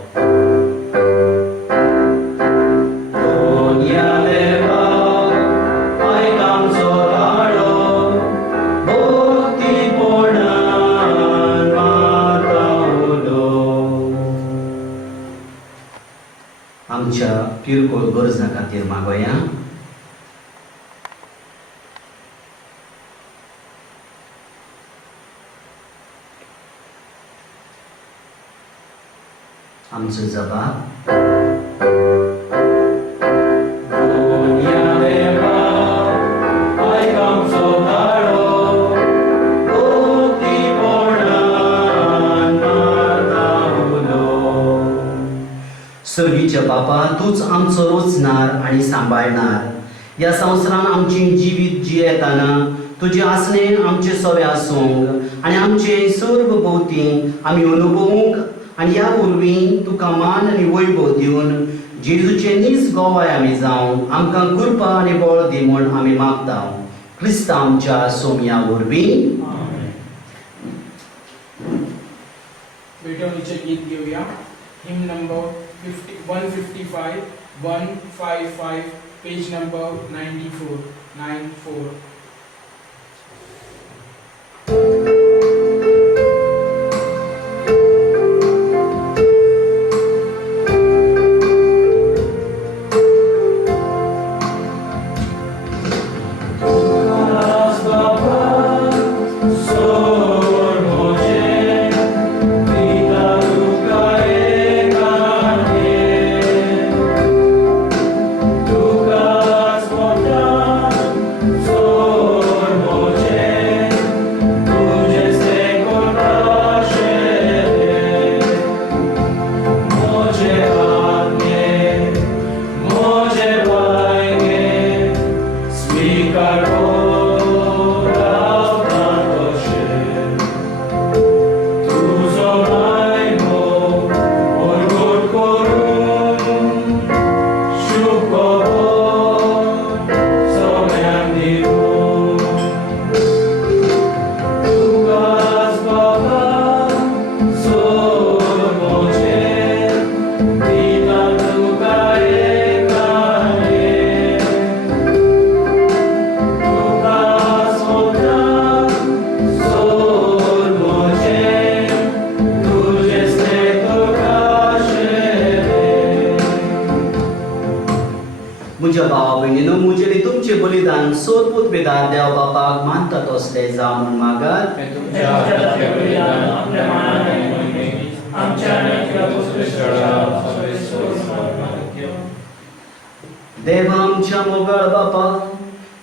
आमच्या किरकोळ गरजां खातीर मागोया. आमचो जबाब सर्गीच्या बापा, तूच आमचो रोचणार आणि सांबाळणार. ह्या संवसारान आमची जिवीत जियेताना तुजे आसनेन आमचे सवे आसूंक आनी आमचे सर्व भोवती आमी अनुभवूंक आनी ह्या उर्वी तुका मान आनी वैभव दिवन जेजूचे नीस गोवाय आमी जावं आमकां कृपा आनी बळ दी म्हूण आमी मागता. क्रिस्त आमच्या सोम्या वरवीं. बेटवणीचे गीत घेऊया. हिम नंबर 155 155 पेज नंबर 94. म्हज्या भावा भयणीनो, मुजेली तुमचे बलिदान सोदपूत बेदार देव बापाक मानता तसले जावं म्हूण मागात. देव आमच्या मोगाळ बापा,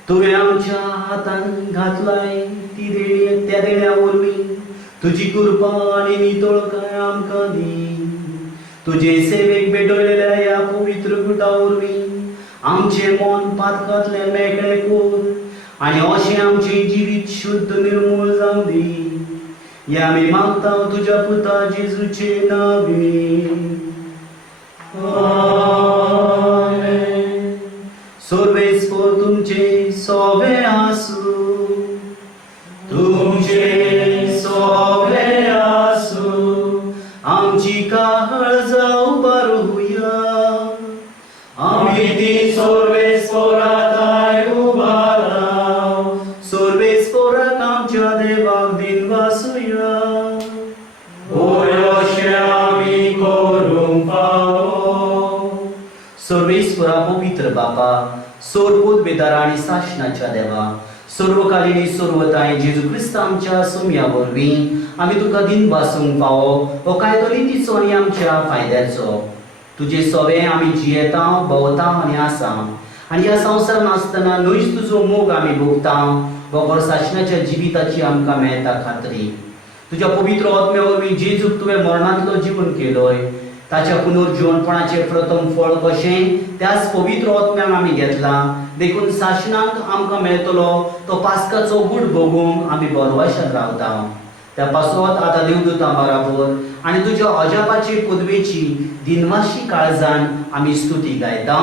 तुवें आमच्या हातान घातलाय ती देणी त्या देण्या वरवीं तुजी कृपा आनी नितळकाय आमकां दी. तुजे सेवेक भेटयलेल्या ह्या पवित्र गुटा वरवीं आमचे मन पातकांतले मेकळे कोर आनी अशें आमचें जिवीत शुद्ध निर्मळ जावं दी. हे आमी मागता तुज्या पुता जेजूचे नांवीं. आमेन. सर्वेस्पर तुमचे सोवे आसूं, तुमचे सोवे आसूं. आमची काळजां बारुया, आमी ती सर्वेस्पराताय उबाराव. सर्वेस्पराक आमच्या देवाक दिन वासुया. होय अशें आमी करूंक फावो. सर्वेस्परा पवित्र बापा, सोरपूत बेदार आनी शासनाच्या देवा, सर्वकालीन सर्वताय जेजू क्रिस्त आमच्या सोम्या वरवीं आमी तुका दिन वासूंक फावो. हो कायदो नितीचो आनी आमच्या फायद्याचो. तुजे सोवे आमी जियेता भोंवता आनी आसा आनी ह्या संवसारान आसतना न्हयच तुजो मोग आमी भोगता. हो शासनाच्या जिविताची आमकां मेळटा खात्री. तुज्या पवित्र आत्म्या वरवीं जेजूक तुवें मरणांतलो जीवन केलोय. ताच्या पुनर्जीवनपणाचे प्रथम फळ कशें त्याच पवित्र आत्म्यान आमी घेतलां देखून साशणाक आमकां मेळटलो तो पास्काचो बूड भोगूंक आमी बरवाशान रावता त्या पासत आतां देवदूतां बराबर आनी तुज्या अजापाचे पदवेची दिनवाशी काळजान आमी स्तुती गायता.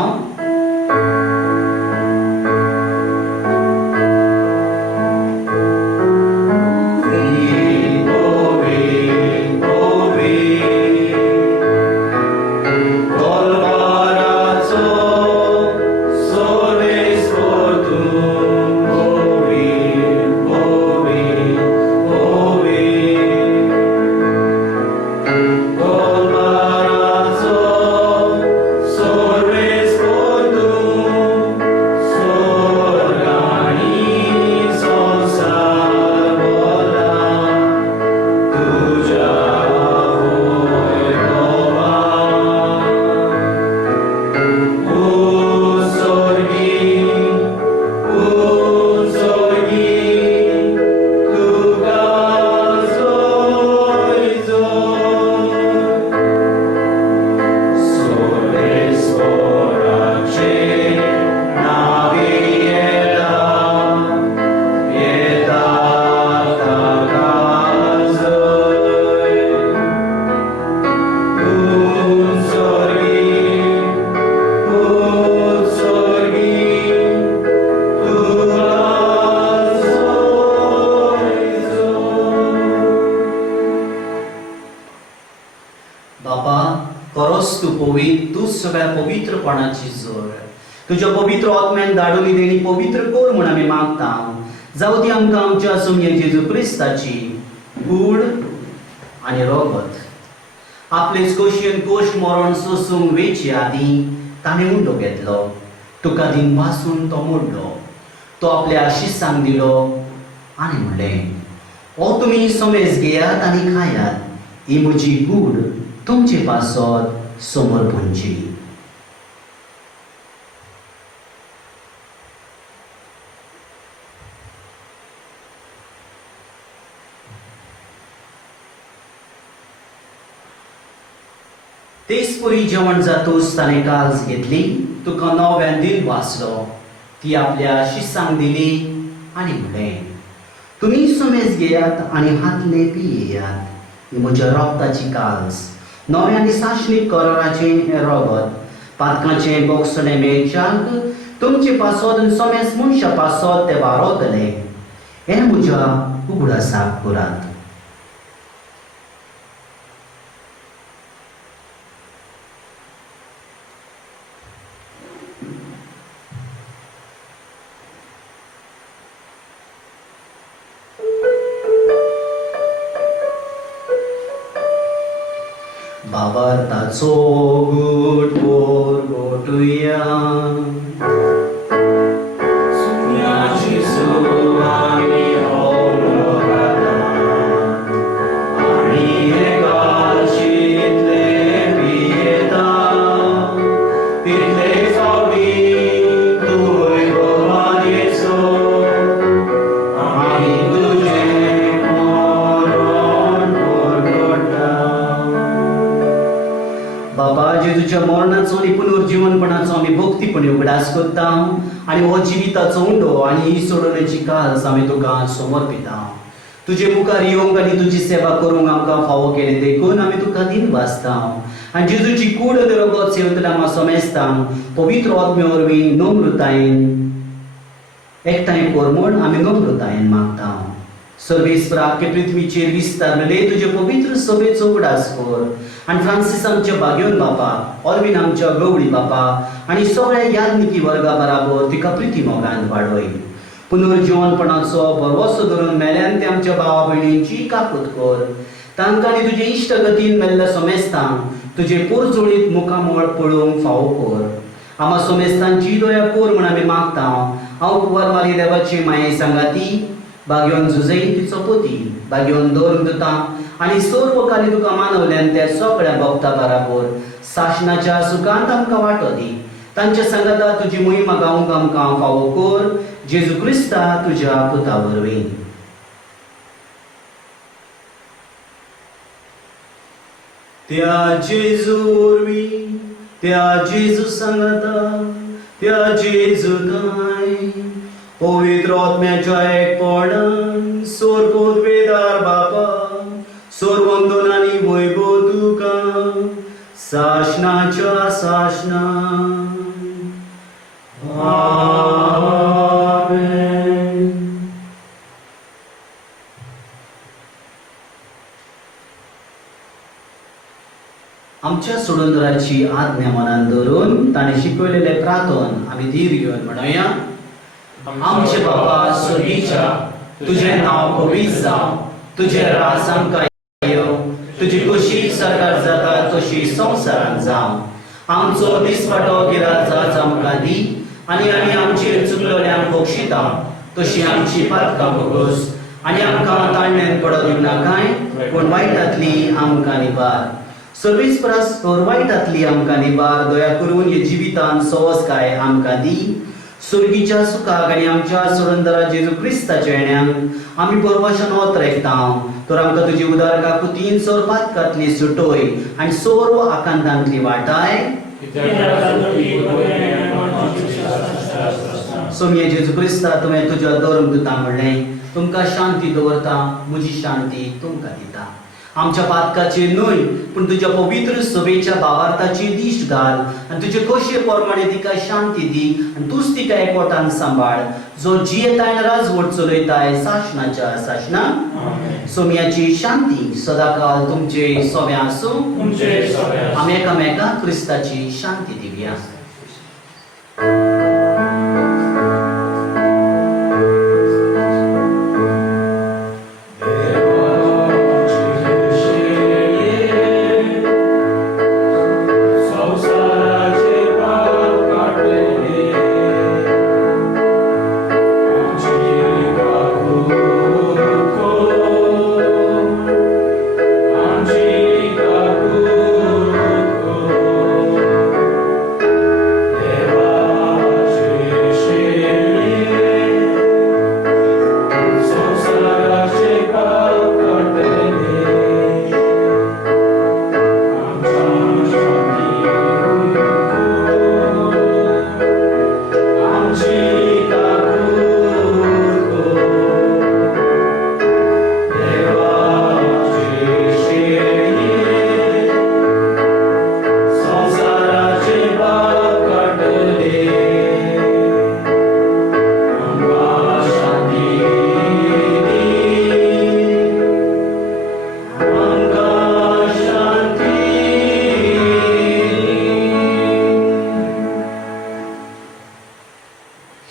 बापा खरोच तूं पवित्र, तूं सगळ्या पवित्रपणाची जोड तुज्या पवित्र आत्म्यान धाडून देणी पवित्र कर म्हूण आमी मागता. जावं ती आमकां आमच्या सोमये जेजू क्रिस्ताची कूड आनी रगत आपलेच कोशयेन कोश मरण सोसूंक वेची आदीं ताणें मुंडो घेतलो. तुका दिन पासून तो मोडलो. तो आपल्या आशिसांक दिलो आनी म्हणलें, हो तुमी सोमेज घेयात आनी खायात, ही म्हजी कूड तुमचे पासत समर्पणची. तेच पुरी जेवण जातूस ताणें काल्स घेतली, तुका नव्यान दिन वाचलो, ती आपल्या शिसांक दिली आनी म्हणलें, तुमी सुमेज घेयात आनी हातले पियेयात, ही म्हज्या रोगताची काल्स, नवे आनी साशणीक कराराचें रगत, पातकाचें बोगसणें मेळच्याक तुमचे पासत सोमेज मनशा पासत ते वारोतले. हें म्हज्या उगडासाक करात. भावार्थाचो घोट भोर घोटुया. जेजूच्या मरणाचो आनी पुनर्जीवनपणाचो आमी भक्तीपणे उगडास करता आनी हो जिविताचो उंडो आनी ही सोडवण्याची काल्स आमी तुका समर्पिता. तुजे मुखार येवंक आनी तुजी सेवा करूंक आमकां फावो केलें देखून आमी तुका दिन वाचता आनी जेजूची कूड आनी रगत सेवतले आमी समेजता. पवित्र आत्मे वरवीं नम्रतायेन एकठांय कर म्हूण आमी नम्रतायेन मागता. सर्वेस्परा आख्खे पृथ्वीचेर विस्तारलेले तुजे पवित्र सभेचो उगडास कर आनी फ्रांसीस आमच्या बागेवन बापा, ऑल्वीन आमच्या गवळी बापा आनी सगळ्या याज्ञिकी वर्गा बराबर तिका प्रिती मोगान वाडय. पुनर्जीवनपणाचो भरवसो धरून मेल्यान ते आमच्या भावा भयणींची काकूत कर. तांकां आनी तुजे इश्ट गतीन मेल्ल्या सोमेस्तांक तुजे पोरजोळीत मुखामळ पळोवंक फावो कर. आमा सोमेस्तांची दया कर म्हूण आमी मागता. हांव कुंवारमाली देवाची माये सांगाती, बागेवन जुजईन तिचो पती, बागेवन दोन दुतां आनी सर्वकाली तुका मानवल्यान त्या सगळ्या भक्तां बराबर साशणाच्या सुखांत आमकां वांटो दी. तांच्या संगता तुजी मोहिमा गावंक आमकां फावो कर. जेजू क्रिस्ता तुज्या पुता वरवीं. त्या जेजू वरवी त्या जेजू सांगता त्या जेजू काय पवित्र आत्म्याच्या एकपणान सोरगोत वेदार बापा सोरवंदन आनी वैभव तुका साशनाच्या साशना आमेन. आमच्या सोडुंदराची आज्ञा मनान धरून ताणे शिकवलेले प्रार्थन आम्ही धीर घेऊन म्हणूया. आमचे बाबा स्वर्गीच्या तुझे नाव पवित्र जावं तुझे राज आमकां येवं तुजी कशी सरकार जाता तशी संवसारांत जावं आमचो दिसवाटो गिरात आज आमकां दी आनी आमी आमचेर चुकलोल्यांक बक्षिता तशी आमची पातकां भोगोस आनी आमकां ताळमेन पडों दिवं नाकाय पूण वायटांतली आमकां निबार सर्वीस परस वायटांतली आमकां निबार दया करून हे जिवितांत सवस्काय आमकां दी सुर्गीच्या सुखाक आनी आमच्या सोडुंदरा जेजू क्रिस्ताच्या येण्याक आमी परवशन वत रेखता तर आमकां तुजी उदार काकुतीन सोरपातकांतली सुटोय आनी सोर्व आकांतांतली वाटाय सोम्ये जेजू क्रिस्ता तुवें तुज्या धर्म दिता म्हणलें तुमकां शांती दवरता म्हजी शांती तुमकां दिता आमच्या पातकाचेर न्हय पूण तुज्या पवित्र सभेच्या भावार्थाचेर दिश्ट घाल आनी तुजे कशे प्रमाणे तिका शांती दी आनी तूंच तिका एकवटान सांबाळ जो जियेताय राजवट चलयताय साशनाच्या साशना सोम्याची शांती सदाकाळ तुमचे सोव्या आसूं आमी एकामेकांक क्रिस्ताची शांती दिवया.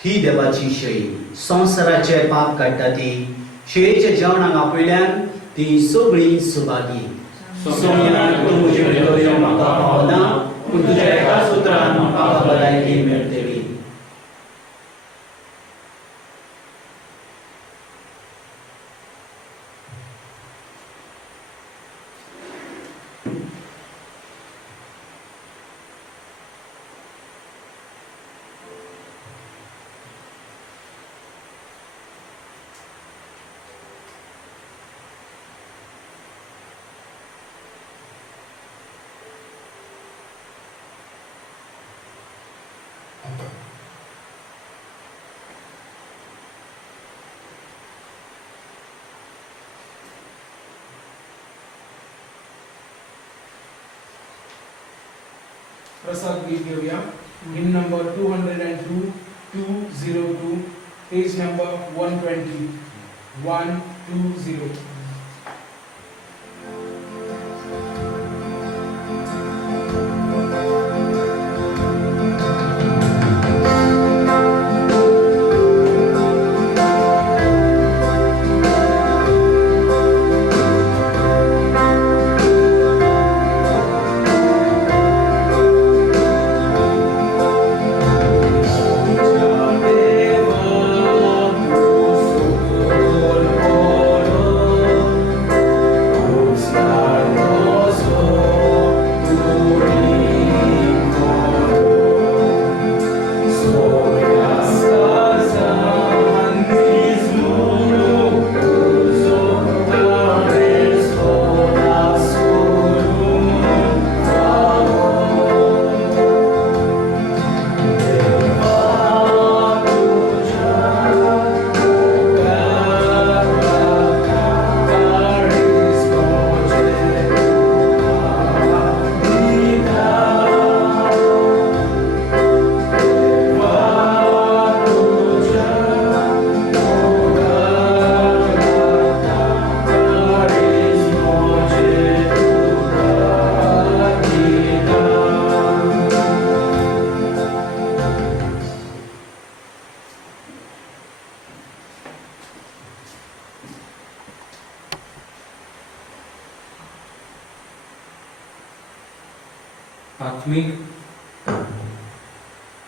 ही देवाची शै संवसाराचे पाप काडटा ती शेचे जेवणाक आपयल्यान ती सगळी सुभागी सोम्या तूं म्हजे भितर म्हाका पावना पूण तुज्या एकाच उतरान म्हाका भलायकी मेळटली. प्रसाद गीत घेऊया. हिम नंबर 202 202 पेज नंबर 120 120. Dewa,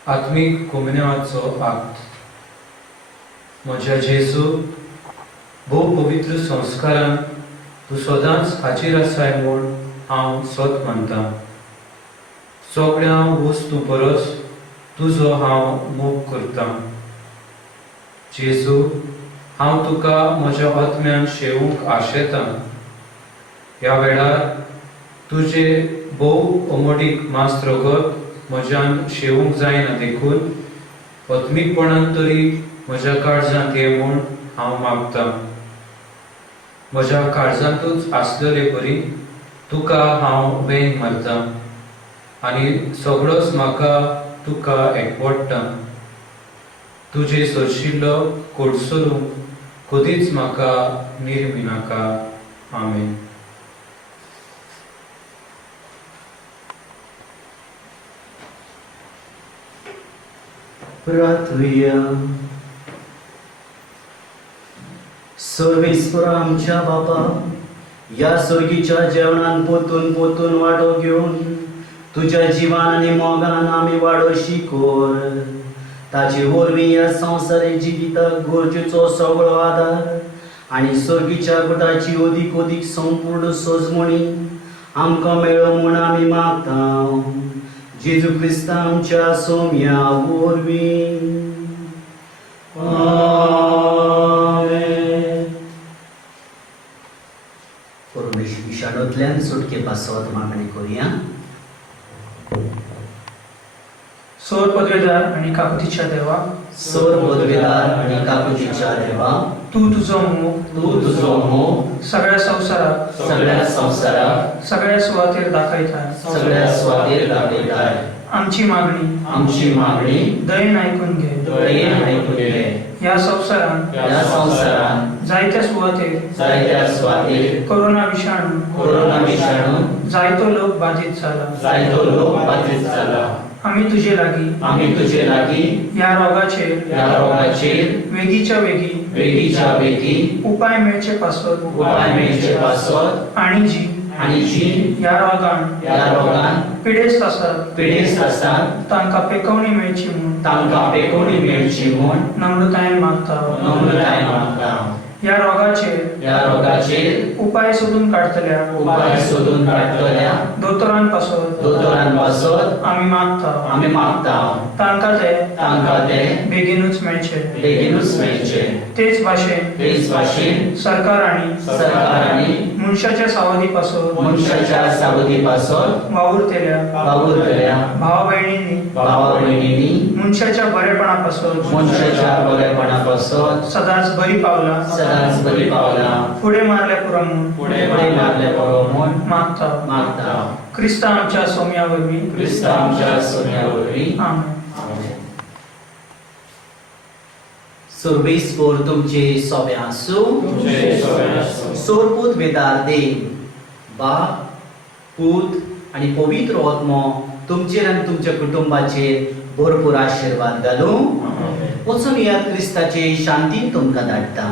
आत्मीक कोमण्याचो आक्त. म्हज्या जेजू, भोव पवित्र संस्कारान तूं सदांच हाजीर आसाय म्हूण हांव सत मानतां. सगळ्या वस्तू परस तुजो हांव मोग करतां. जेजू, हांव तुका म्हज्या आत्म्यान शेवूंक आशेतां. ह्या वेळार तुजे भोव अमोडीक मांस रगत म्हज्यान शेवूंक जायना देखून आत्मीकपणान तरी म्हज्या काळजांत ये म्हूण हांव मागतां. म्हज्या काळजांतूच आसलेले परी तुका हांव वेंग मारतां आनी सगळोच म्हाका तुका एकवटतां. तुजे सरशिल्लो कोडसरूंक कधीच म्हाका निर्मिनाका. आमेन. प्रार्थूया. सर्वेस्परा आमच्या बापा, या सर्गीच्या जेवणान पोतून पोतून वाडो घेवन तुझ्या जिवान आनी मोगान आमी वाडोशी कोर. ताचे वरवीं ह्या संवसारीक जिविताक गरजेचो सगळो आदार आनी सर्गीच्या गुटाची ओदीक ओदीक संपूर्ण सजमणी आमकां मेळो म्हूण आमी मागतां. जेजू क्रिस्ता आमच्या सोम्या वरवीं. आमेन. परमेश्वर विशाणूंतल्यान सुटके पासत मागणी करुया. सोर पदवेदार आणि काकुतीच्या देवा, सोर पदवेदार आनी काकुतीच्या देवा, तू तुझो मोग तू तुजो मोग सगळ्या संवसाराक सगळ्या संवसाराक सगळ्या सुवातेर दाखयताय. सगळ्या सुवातेर दाखयताय. आमची मागणी आमची मागणी दयेन आयकून घे. दयेन आयकून घे. ह्या संवसारान ह्या संवसारान जायत्या सुवातेर जायत्या सुवातेर कोरोना विषाणू कोरोना विषाणू जायतो लोक बाधित जाला. जायतो लोक बाधित जाला. आम्ही तुझे लागीं आमी तुजे लागीं ह्या रोगाचेर ह्या रोगाचेर वेगीच्या वेगी वेगीच्या वेगी उपाय मेळचे पासत उपाय मेळचे पासत आणि जी आनी जी ह्या रोगान ह्या रोगान पिडेस्त आसात पिडेस्त आसात तांकां पेकवणी मेळची म्हूण तांकां पेकोवणी मेळची म्हूण नम्रतायेन मागता. नम्रतायेन मागता. ह्या रोगाचेर ह्या रोगाचेर उपाय सोदून काडटल्या उपाय सोदून काडटल्या दोतोरां पासत दोतोरान पासत आमी मागता. आमी मागता. तांकां ते तांकां ते बेगीनूच मेळचे. बेगीनूच मेळचे. तेच भाशेन तेच भाशेन सरकारांनी सरकारांनी मनशाच्या सावधी पासत मनशाच्या सावधी पासत वावुरतेल्या वावुरतल्या भावा भयणींनी भावा भयणींनी मनशाच्या बरेपणा पासत मनशाच्या बरेपणा पासत सदांच बरी पावला. सदांच बरी पावला. फुडें मारल्या पुरो म्हूण फुडें मारले पळो म्हूण मागता. मागता. क्रिस्ता आमच्या सोम्या वरवीं. क्रिस्ता आमच्या सोन्या वरवीं. आमेन. सर्वेस्पोर तुमचे सोबे आसूं. सोरपूत वेदार देव बाप पूत आनी पवित्र आत्मो तुमचेर आनी तुमच्या कुटुंबाचेर भरपूर आशीर्वाद घालूं. वचून यात क्रिस्ताचे शांतीन तुमकां धाडटा.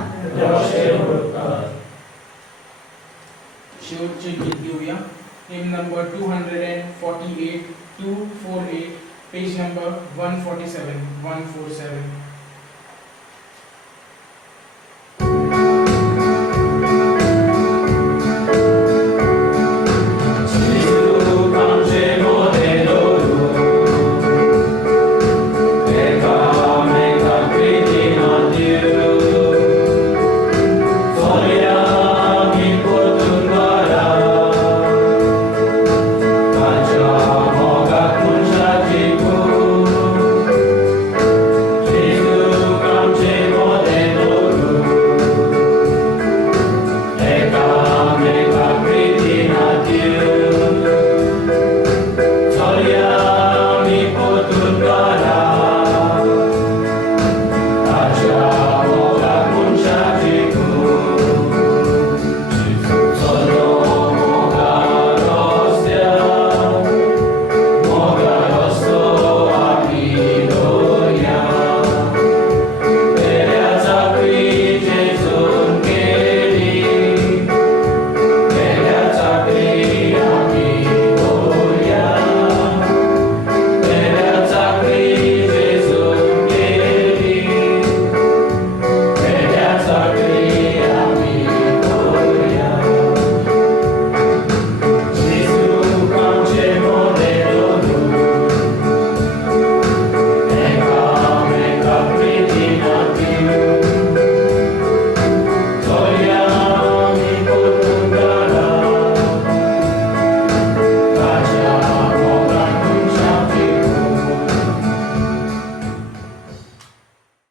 शेवटचे गीत घेऊया. हिम नंबर 248, 248, पेज नंबर 147, 147.